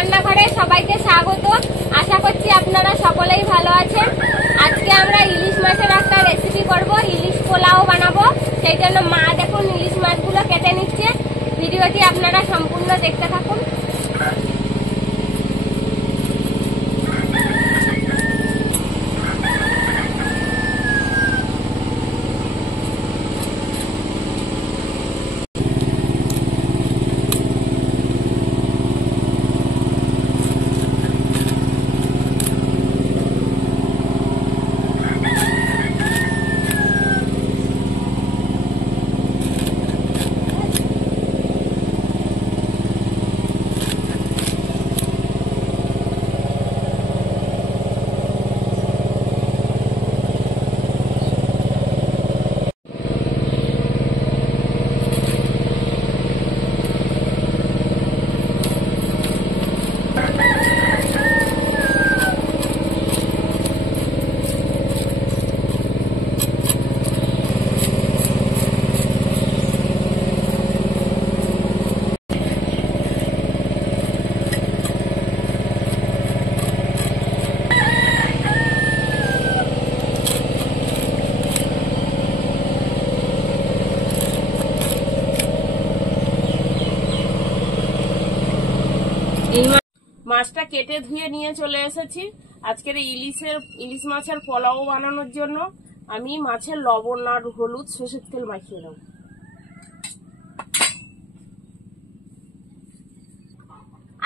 রান্নাঘরে সবাইকে স্বাগত। আশা করছি আপনারা সকলেই ভালো আছেন। আজকে আমরা ইলিশ মাছের একটা রেসিপি করব, ইলিশ পোলাও বানাবো। সেই জন্য মা দেখুন ইলিশ মাছগুলো কেটে নিচ্ছে। ভিডিওটি আপনারা সম্পূর্ণ দেখতে থাকুন। মাছটা কেটে ধুয়ে নিয়ে চলে এসেছি। আজকের ইলিশ মাছের পোলাও বানানোর জন্য আমি মাছের লবণ আর হলুদ সরষের তেল মাখিয়ে নেব।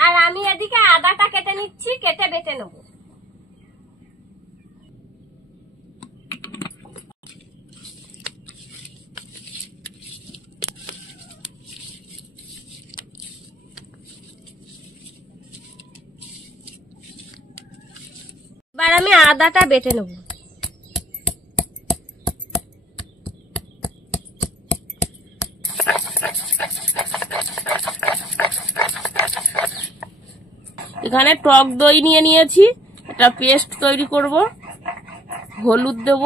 আর আমি এদিকে আদাটা কেটে নিচ্ছি, কেটে বেটে নেব। এবার আমি আদাটা বেটে নেব। এখানে টক দই নিয়ে নিয়েছি, এটা পেস্ট তৈরি করব। হলুদ দেব,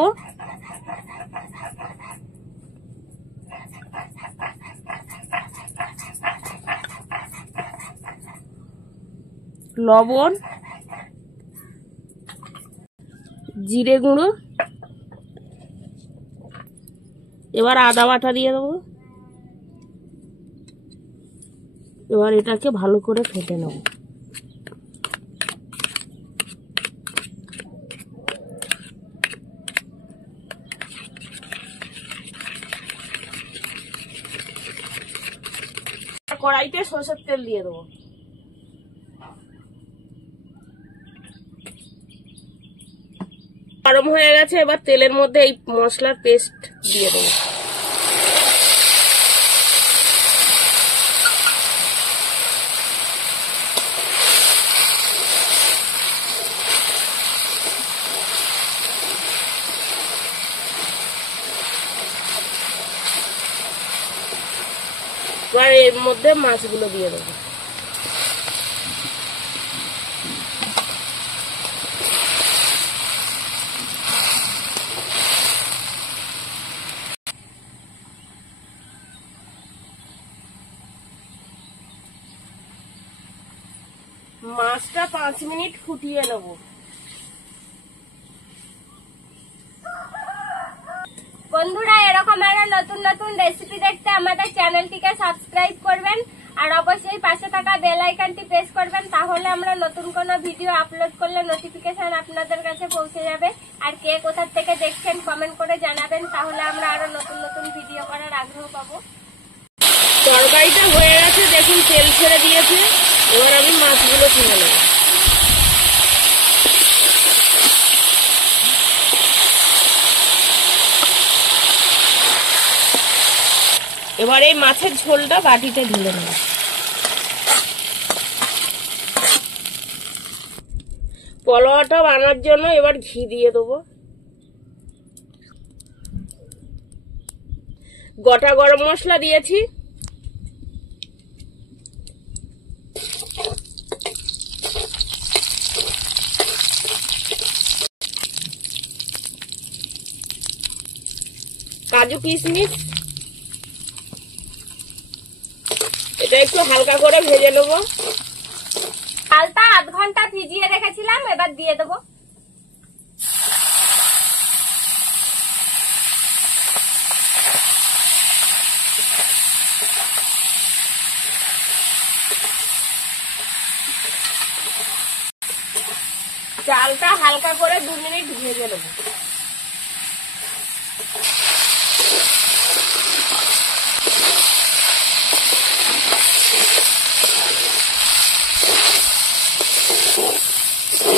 লবণ, জিরে গুঁড়ো, এবার আদা বাটা দিয়ে দেবো। এবার এটাকে ভালো করে ফেটে নেব। কড়াইতে সরষের তেল দিয়ে দেবো। গরম হয়ে গেছে, এবার তেলের মধ্যে এই মশলার পেস্ট দিয়ে দেবো। এবার এর মধ্যে মাছগুলো দিয়ে দেবো। মাছটা 5 মিনিট ফুটিয়ে নেব। বন্ধুরা, এরকম আরো নতুন নতুন রেসিপি দেখতে আমাদের চ্যানেলটিকে সাবস্ক্রাইব করবেন আর অবশ্যই পাশে থাকা বেল আইকনটি প্রেস করবেন। তাহলে আমরা নতুন কোনো ভিডিও আপলোড করলে নোটিফিকেশন আপনাদের কাছে পৌঁছে যাবে। আর কে কোথা থেকে দেখছেন কমেন্ট করে জানাবেন, তাহলে আমরা আরো নতুন নতুন ভিডিও করার আগ্রহ পাবো। তরকারিটা হয়ে গেছে, দেখুন তেল ছেড়ে দিয়েছে। এবার আমি মাছগুলো তুলে নেব। এবার এই মাছের ঝোলটা বাটিতে ঢেলে নেব। পোলাওটা বানানোর জন্য এবার ঘি দিয়ে দেবো। গোটা গরম মশলা দিয়েছি, কাজু কিশমিশ, এটা একটু হালকা করে ভেজে নেব। চালটা আধ ঘন্টা ভিজিয়ে রেখেছিলাম, এবার দিয়ে দেবো। চালটা হালকা করে 2 মিনিট ভেজে নেব।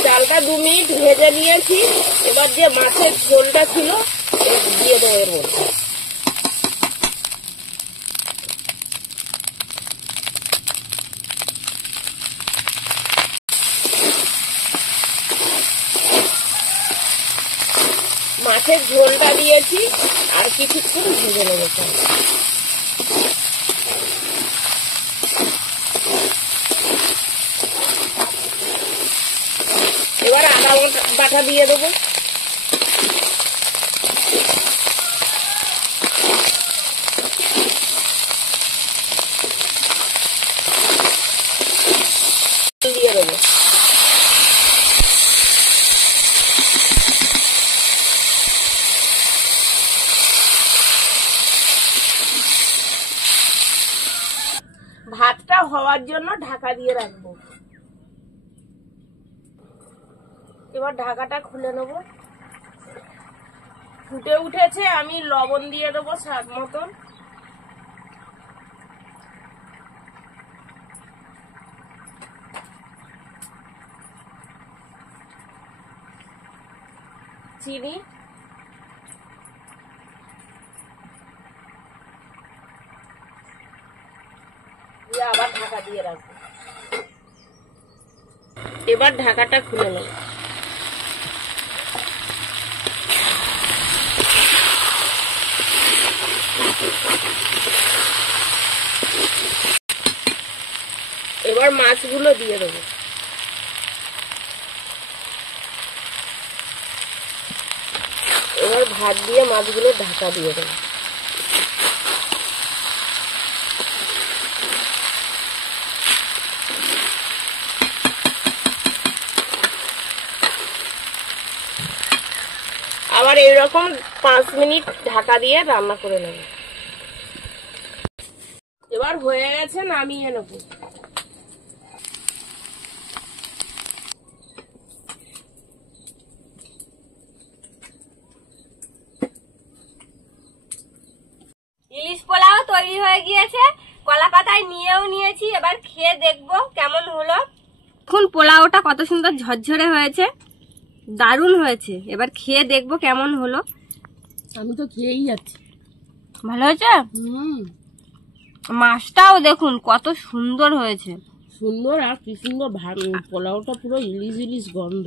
চালটা 2 মিনিট ভেজে নিয়েছি। এবার যে মাছের ঝোলটা ছিল দিয়ে দেবো এর মধ্যে। মাছের ঝোলটা দিয়েছি, আর কিছুক্ষণ ভেজে নেবো। এবার আদা বাটা দিয়ে দেবো। দিয়ে দেবো। ভাতটা হওয়ার জন্য ঢাকা দিয়ে রাখবো। এবার ঢাকাটা খুলে নেব। ফুটে উঠেছে, আমি লবণ দিয়ে দেবো স্বাদ মতন। চিনি, দিয়ে আবার ঢাকা দিয়ে রাখবো। এবার ঢাকাটা খুলে নেব। এবার মাছগুলো দিয়ে দেবো। এবার ভাত দিয়ে মাছগুলো ঢাকা দিয়ে দেবো। আবার এইরকম 5 মিনিট ঢাকা দিয়ে রান্না করে নেব। এবার হয়ে গেছে, নামিয়ে নেব। ইলিশ পোলাও তৈরি হয়ে গিয়েছে, কলা পাতায় নিয়েও নিয়েছি। এবার খেয়ে দেখবো কেমন হলো। এখন পোলাওটা কত সুন্দর ঝরঝরে হয়েছে, দারুণ হয়েছে। এবার খেয়ে দেখবো কেমন হলো। আমি তো খেয়েই যাচ্ছি। ভালো হয়েছে। মাছটাও দেখুন কত সুন্দর হয়েছে। সুন্দর, আর কি সুন্দর পোলাওটা, পুরো ইলিশ ইলিশ গন্ধ।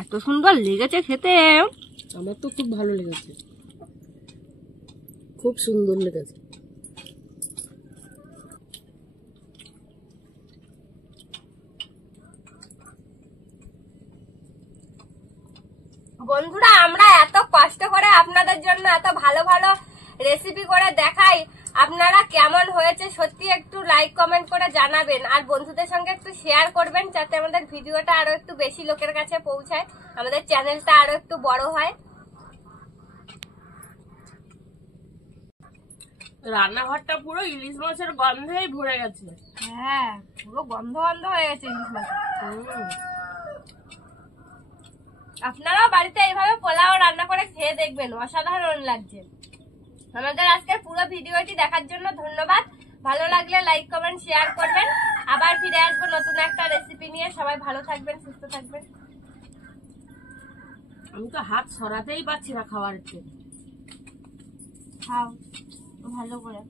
এত সুন্দর লেগেছে খেতে। আমার তো খুব ভালো লেগেছে, খুব সুন্দর লেগেছে। বন্ধুরা, আমরা এত কষ্ট করে আপনাদের জন্য এত ভালো ভালো রেসিপি করে দেখাই, আপনারা কেমন হয়েছে সত্যি একটু লাইক কমেন্ট করে জানাবেন, আর বন্ধুদের সঙ্গে একটু শেয়ার করবেন, যাতে আমাদের ভিডিওটা আরো একটু বেশি লোকের কাছে পৌঁছায়, আমাদের চ্যানেলটা আরো একটু বড় হয়। রান্নাঘরটা পুরো ইলিশ মাছের গন্ধেই ভরে গেছে। হ্যাঁ, পুরো গন্ধ গন্ধ হয়ে গেছে ইলিশ মাছ। আপনারাও বাড়িতে এইভাবে পোলাও রান্না করে খেয়ে দেখবেন, অসাধারণ লাগছে। আমাদের আজকের পুরো ভিডিওটি দেখার জন্য ধন্যবাদ। ভালো লাগলে লাইক কমেন্ট শেয়ার করবেন। আবার ফিরে আসবো নতুন একটা রেসিপি নিয়ে। সবাই ভালো থাকবেন, সুস্থ থাকবেন। আমি তো হাত সরাতেই পারছি না খাবারের থেকে। খাও ভালো করে।